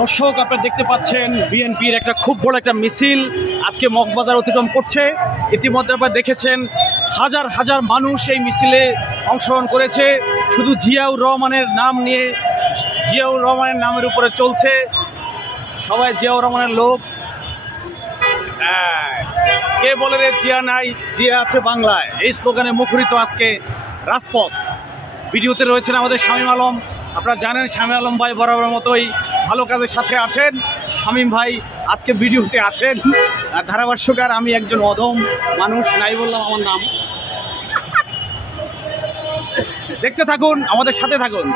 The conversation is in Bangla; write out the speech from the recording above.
দর্শক, আপনারা দেখতে পাচ্ছেন বিএনপির একটা খুব বড় একটা মিছিল আজকে মগবাজার অতিক্রম করছে। ইতিমধ্যে আপনারা দেখেছেন হাজার হাজার মানুষ এই মিছিলে অংশগ্রহণ করেছে। শুধু জিয়াউর রহমানের নাম নিয়ে, জিয়াউর রহমানের নামের উপরে চলছে, সবাই জিয়াউর রহমানের লোক। কে বলে রে জিয়া নাই, জিয়া আছে বাংলায়, এই স্লোগানে মুখরিত আজকে রাজপথ। ভিডিওতে রয়েছেন আমাদের শামীম আলম। আপনারা জানেন শামীম আলম ভাই বরাবর মতোই ভালো কাজের সাথে আছেন। শামীম ভাই আজকে ভিডিওতে আছেন। ধারাভাষ্যকার আমি একজন অধম মানুষ, নাই বললাম আমার নাম। দেখতে থাকুন, আমাদের সাথে থাকুন।